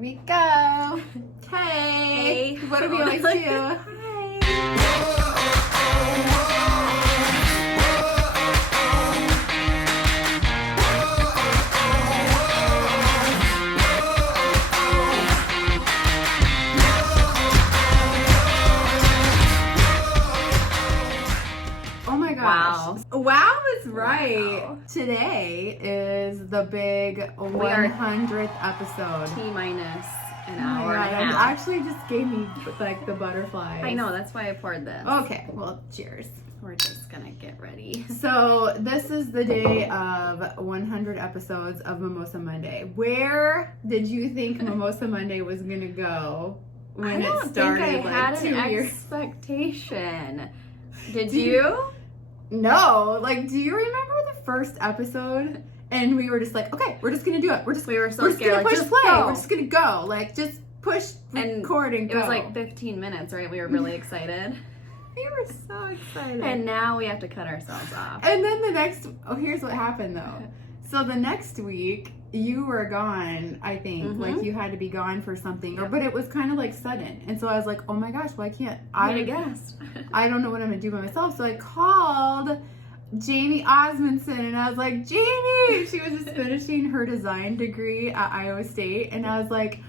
we go. Hey. What do we always do? Hi. Oh my gosh. Wow is right. Wow. Today is the big 100th episode. T-minus an Oh hour my and a God, it half. actually just gave me like the butterflies. I know, that's why I poured this. Okay, well, cheers. We're just gonna get ready. So this is the day of 100 episodes of Mimosa Monday. Where did you think Mimosa Monday was gonna go when it started? I had like an 2 years. expectation. Did you? No, like, do you remember the first episode? And we were just like, okay, we're just gonna do it. We were so we're just scared. gonna Like, push just play. go. We're just gonna go. Like, just push record and It go. was like 15 minutes, right? We were really excited. we were so excited. And now we have to cut ourselves off. And then here's what happened though. So the next week you were gone, I think. Mhm. Like you had to be gone for something, Yep. but it was kind of like sudden. And so I was like, oh my gosh, well I can't. I guessed. I don't know what I'm gonna do by myself. So I called Jamie Osmondson and I was like, Jamie! She was just finishing her design degree at Iowa State. And I was like,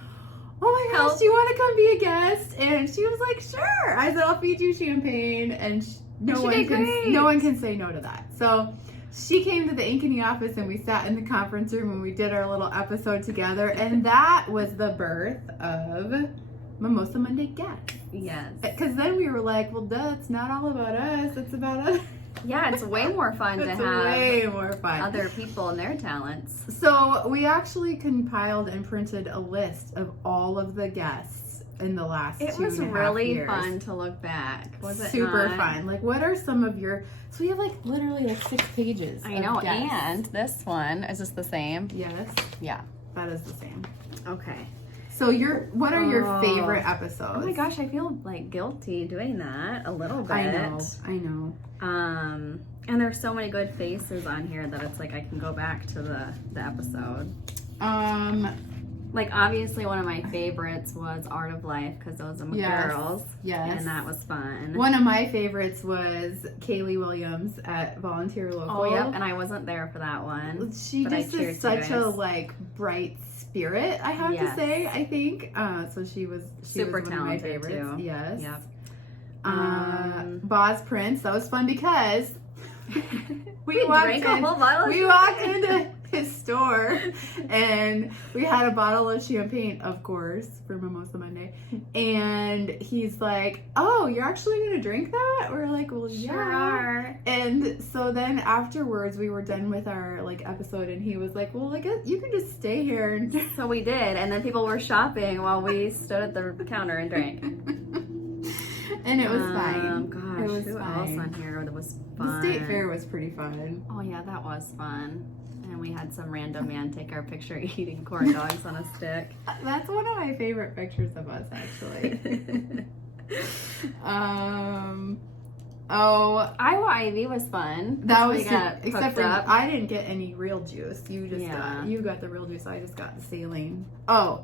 oh my gosh, Help. do you want to come be a guest? And she was like, sure. I said, I'll feed you champagne. And no She one did can great. no one can say no to that. So she came to the Ankeny office and we sat in the conference room and we did our little episode together. And that was the birth of Mimosa Monday Guests. Yes. Because then we were like, well, duh, it's not all about us. It's about us. Yeah, it's way more fun to It's have way more fun. other people and their talents. So we actually compiled and printed a list of all of the guests in the last It 2.5 was really years. fun to look back. Was it Super not? fun. Like, what are some of your? So we have like literally like 6 pages. I of know, guests. and this one, is this the same? Yes, Yeah. that is the same. Okay. So what are your Oh. favorite episodes? Oh my gosh, I feel like guilty doing that a little bit. I know. And there's so many good faces on here that it's like I can go back to the episode. Like obviously one of my favorites was Art of Life because those are my Yes. girls. Yes. And that was fun. One of my favorites was Kaylee Williams at Volunteer Local. Oh yeah, and I wasn't there for that one. She But I just cheered is you such a guys. like bright spirit, I have to Yes. say, I think. So she was Super one of my talented, favorites. too. Yes. Yep. Boz Prince, that was fun because we drank a whole bottle of we walked into his store and we had a bottle of champagne, of course, for Mimosa Monday. And he's like, oh, you're actually going to drink that? We're like, well, yeah. Sure are. And so then afterwards we were done with our like episode and he was like, well, I guess you can just stay here. And So we did, and then people were shopping while we stood at the counter and drank. and it was fine. Gosh, It was who fine. else on here that was The fun? state fair was pretty fun. Oh yeah, that was fun. And we had some random man take our picture eating corn dogs on a stick. That's one of my favorite pictures of us, actually. Iowa Ivy was fun. That We was got except hooked for up. I didn't get any real juice. You just Yeah. you got the real juice. I just got the saline. Oh,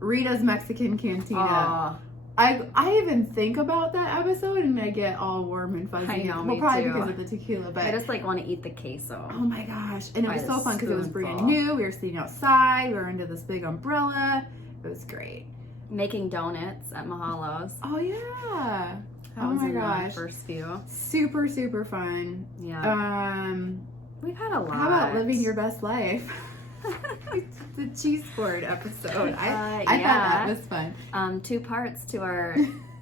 Rita's Mexican Cantina. Oh, I even think about that episode and I get all warm and fuzzy. I know, well, me probably too. because of the tequila, but I just like want to eat the queso. oh my gosh. And it By was the so fun because it was brand spoonful. new. We were sitting outside. We were under this big umbrella. It was great. Making donuts at Mahalo's. Oh yeah. That Oh was my in the gosh. first few. Super, super fun. Yeah. We've had a lot. How about living your best life? The cheese board episode. I thought that was fun. 2 parts to our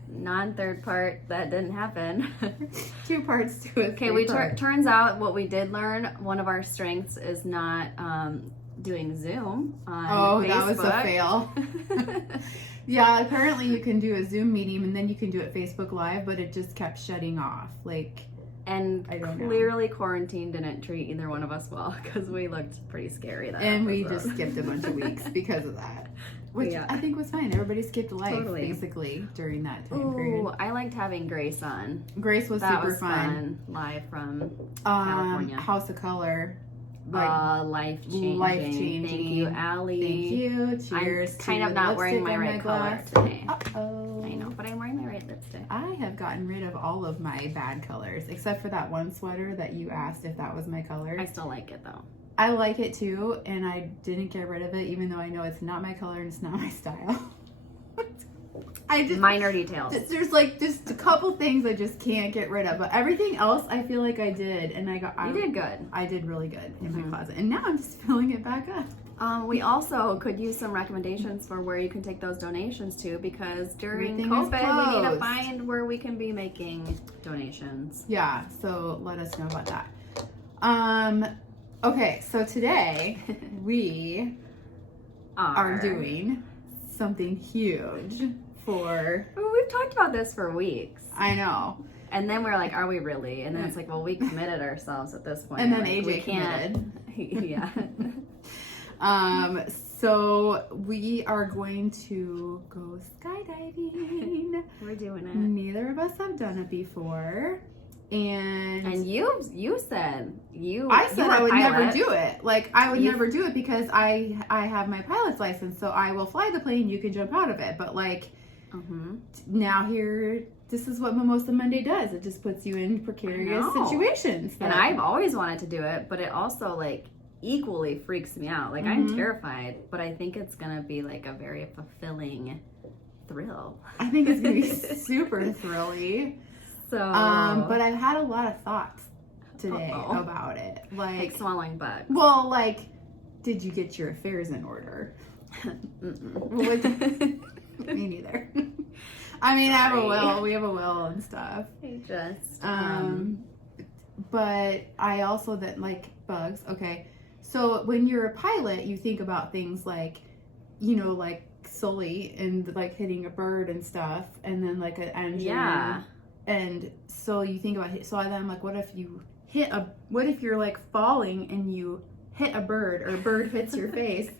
non-third part that didn't happen. 2 parts to it. Okay, turns out what we did learn, one of our strengths is not doing Zoom on Facebook. That was a fail. Yeah, apparently you can do a Zoom meeting and then you can do it Facebook Live, but it just kept shutting off. Like, And I don't know. clearly quarantine didn't treat either one of us well because we looked pretty scary that and we episode. just skipped a bunch of weeks because of that. Which Yeah. I think was fine. Everybody skipped life Totally. basically during that time Ooh, period. I liked having Grace on. Grace was That super was fun. live from California. House of Color. like life-changing. life-changing. Thank you, Allie. Thank you. Cheers. I'm kind to of not lipstick wearing my on right color glass. today. Uh-oh. I know, but I'm wearing my right lipstick. I have gotten rid of all of my bad colors, except for that one sweater that you asked if that was my color. I still like it though. I like it too, and I didn't get rid of it, even though I know it's not my color and it's not my style. I just Minor details. there's like just a couple things I just can't get rid of, but everything else I feel like I did, and You did good. I did really good in my closet, and now I'm just filling it back up. We also could use some recommendations for where you can take those donations to, because during Everything is COVID, we need to closed. find where we can be making donations. Yeah, so let us know about that. Okay, so today we are doing something huge for. Well, we've talked about this for weeks. I know. And then we're like, are we really? And then it's like, well, we committed ourselves at this point. And then like, we AJ can't. Yeah. So we are going to go skydiving. We're doing it. Neither of us have done it before. And you said I said I would never pilot. do it. Like I would never do it because I have my pilot's license, so I will fly the plane. You can jump out of it, but like now this is what Mimosa Monday does. It just puts you in precarious situations. And I've always wanted to do it, but it also like equally freaks me out. Like I'm terrified, but I think it's gonna be like a very fulfilling thrill. I think it's gonna be super thrilly. So, but I've had a lot of thoughts today about it. Like swallowing bugs. Well, like, did you get your affairs in order? Me neither. I mean, I have a will. We have a will and stuff. I just but I also that like bugs. Okay, so when you're a pilot, you think about things like, you know, like Sully and like hitting a bird and stuff, and then like an engine. Yeah. And so you think about it. So then I'm like, what if you're like falling and you hit a bird, or a bird hits your face,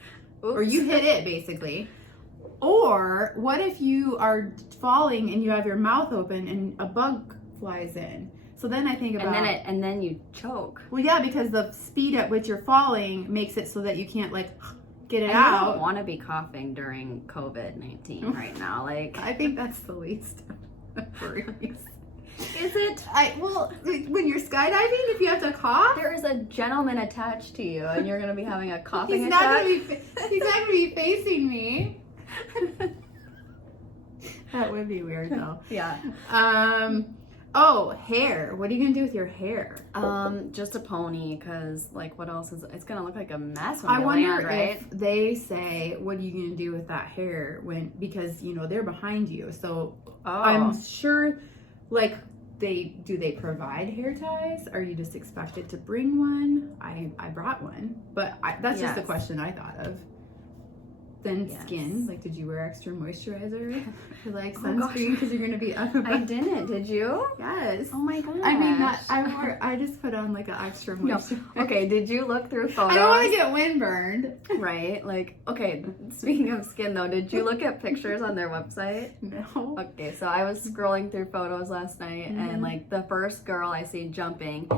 or you hit it basically. Or what if you are falling and you have your mouth open and a bug flies in? So then I think about and then you choke. Well, yeah, because the speed at which you're falling makes it so that you can't like get it I out. don't want to be coughing during COVID-19 right now. Like I think that's the least worries. Is it? Well, when you're skydiving, if you have to cough, There is a gentleman attached to you, and you're going to be having a coughing he's not attack. gonna be facing me. That would be weird though. Yeah. Oh, hair. What are you gonna do with your hair? Just a pony, because like, what else is? It's gonna look like a mess when I we wonder land, right? if they say, "What are you gonna do with that hair?" Because you know they're behind you, so I'm sure. Like, they provide hair ties? Are you just expected to bring one? I brought one, but that's just a question I thought of. Then skin, like, did you wear extra moisturizer or like sunscreen because you're gonna be up above? I didn't. Did you? Yes. Oh my god. I mean, I just put on like an extra moisturizer. Okay, did you look through photos? I don't want to get windburned. Right? Like, okay, speaking of skin though, did you look at pictures on their website? No. Okay, so I was scrolling through photos last night, and like the first girl I see jumping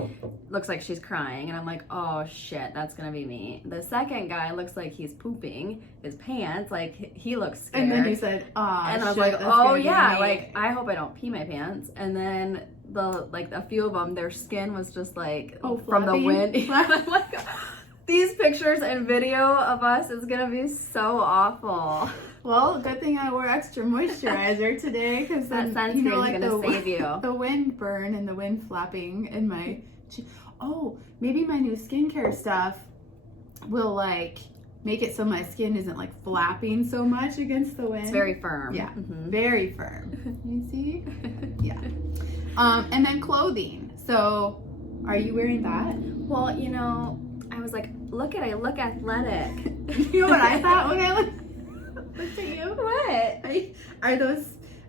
looks like she's crying, and I'm like, oh shit, that's gonna be me. The second guy looks like he's pooping his pants, like he looks scared. And then you said, "Ah," and I was like, oh yeah, like I hope I don't pee my pants. And then a few of them, their skin was just like from the wind. I'm like, these pictures and video of us is gonna be so awful. Well, good thing I wore extra moisturizer today, because That then sunscreen's gonna save you. The wind burn and the wind flapping in my. Oh, maybe my new skincare stuff will like make it so my skin isn't like flapping so much against the wind. It's very firm. Yeah, very firm. You see? Yeah. And then clothing. So, are you wearing that? Well, you know, I was like, I look athletic. You know what I thought when I looked at you? What?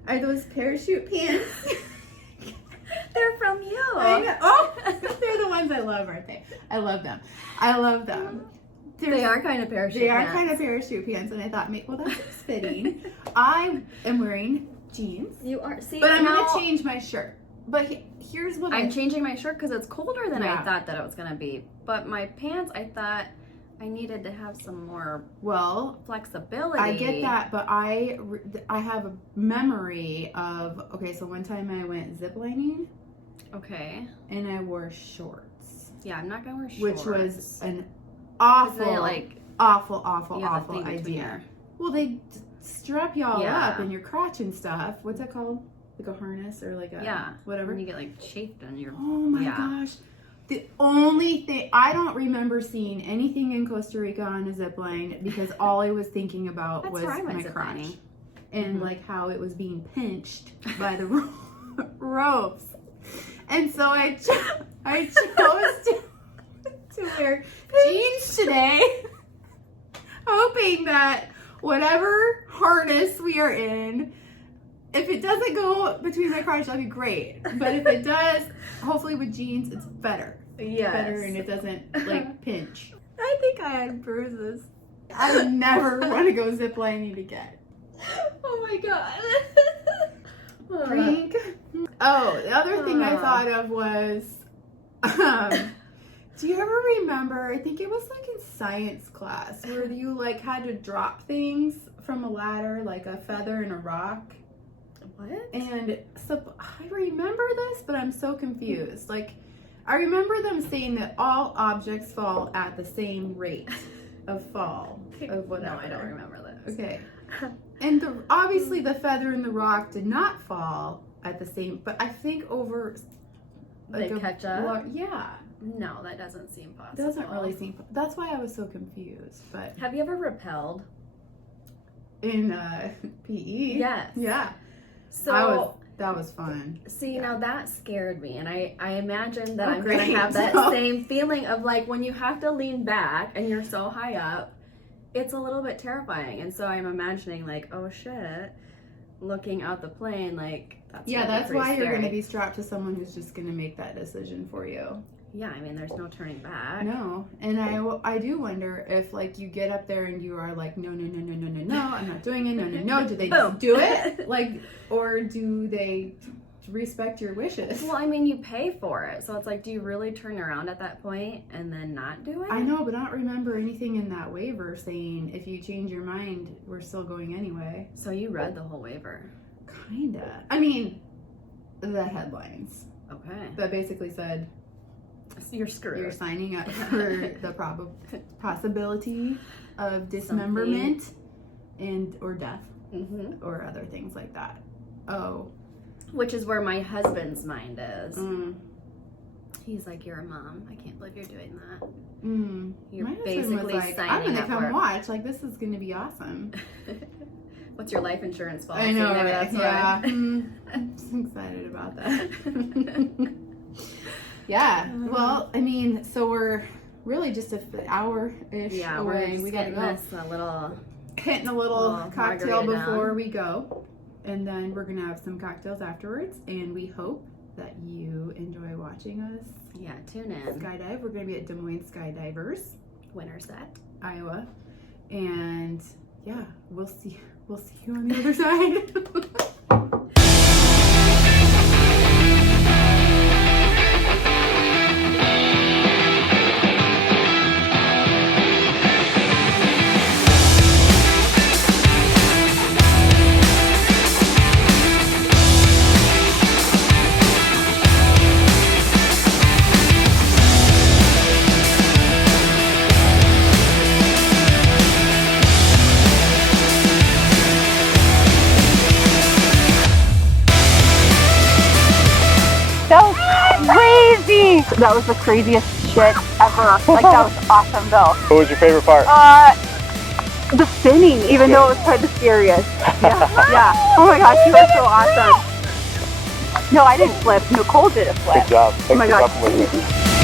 Are those parachute pants? They're from you. I know. Oh, they're the ones I love, aren't they? I love them. They are kind of parachute They pants. are kind of parachute pants, and I thought, well, that's fitting. I am wearing jeans. You are. See, but I'm now, going to change my shirt. but here's what I'm changing my shirt because it's colder than Yeah. I thought that it was gonna be. But my pants, I thought I needed to have some more flexibility. I get that, but I have a memory of, okay, so one time I went ziplining. Okay. And I wore shorts. Yeah, I'm not gonna wear shorts. Which was an awful, awful thing idea. Well, they strap y'all up in your crotch and stuff. What's that called? Like a harness or like a whatever. And you get like chafed on your. Oh my gosh. The only thing, I don't remember seeing anything in Costa Rica on a zip line because all I was thinking about was my crotch. And like how it was being pinched by the ropes. And so I chose to wear jeans today, hoping that whatever harness we are in, if it doesn't go between my crotch, that'll be great. But if it does, hopefully with jeans, it's better. Yes. Better and it doesn't like pinch. I think I had bruises. I never want to go ziplining again. Oh my god. Drink. Oh, the other thing I thought of was, do you ever remember, I think it was like in science class, where you like had to drop things from a ladder, like a feather and a rock? What? And so I remember this, but I'm so confused. Like, I remember them saying that all objects fall at the same rate of fall, of whatever. No, I don't remember this. Okay. And obviously the feather and the rock did not fall at the same, but I think over They catch up? Yeah. No, that doesn't seem possible. Doesn't really seem, that's why I was so confused. But have you ever rappelled? In PE? Yes. Yeah. So that was fun. See, now that scared me, and I imagined that I'm great. going to have that same feeling of like when you have to lean back and you're so high up, it's a little bit terrifying. And so I'm imagining like, oh shit, looking out the plane, like that's that's why scary. you're going to be strapped to someone who's just going to make that decision for you. Yeah, I mean, there's no turning back. No, and I do wonder if like you get up there and you are like, no, I'm not doing it, no. Do they just do it? Like, or do they respect your wishes? Well, I mean, you pay for it, so it's like, do you really turn around at that point and then not do it? I know, but I don't remember anything in that waiver saying if you change your mind, we're still going anyway. So you read the whole waiver? Kinda. I mean, the headlines. Okay. That basically said, you're screwed. You're signing up for the possibility of dismemberment or death or other things like that. Oh. Which is where my husband's mind is. He's like, you're a mom. I can't believe you're doing that. You're basically was like, signing I'm gonna up come for... watch. Like, this is gonna be awesome. What's your life insurance policy? I know, Maybe right? That's yeah. I'm just excited about that. Yeah. Well, I mean, so we're really just an hour-ish away. We gotta go. Hitting a little cocktail before we go. And then we're going to have some cocktails afterwards. And we hope that you enjoy watching us. Yeah, tune in. Skydive. We're going to be at Des Moines Skydivers. Winterset, Iowa. And yeah, we'll see you on the other side. That was the craziest shit ever. Like, that was awesome, though. What was your favorite part? The spinning, even though it was probably the scariest. Yeah. Oh my gosh, you were so awesome. No, I didn't flip. Nicole did a flip. Good job. Thanks oh my for gosh. talking with me.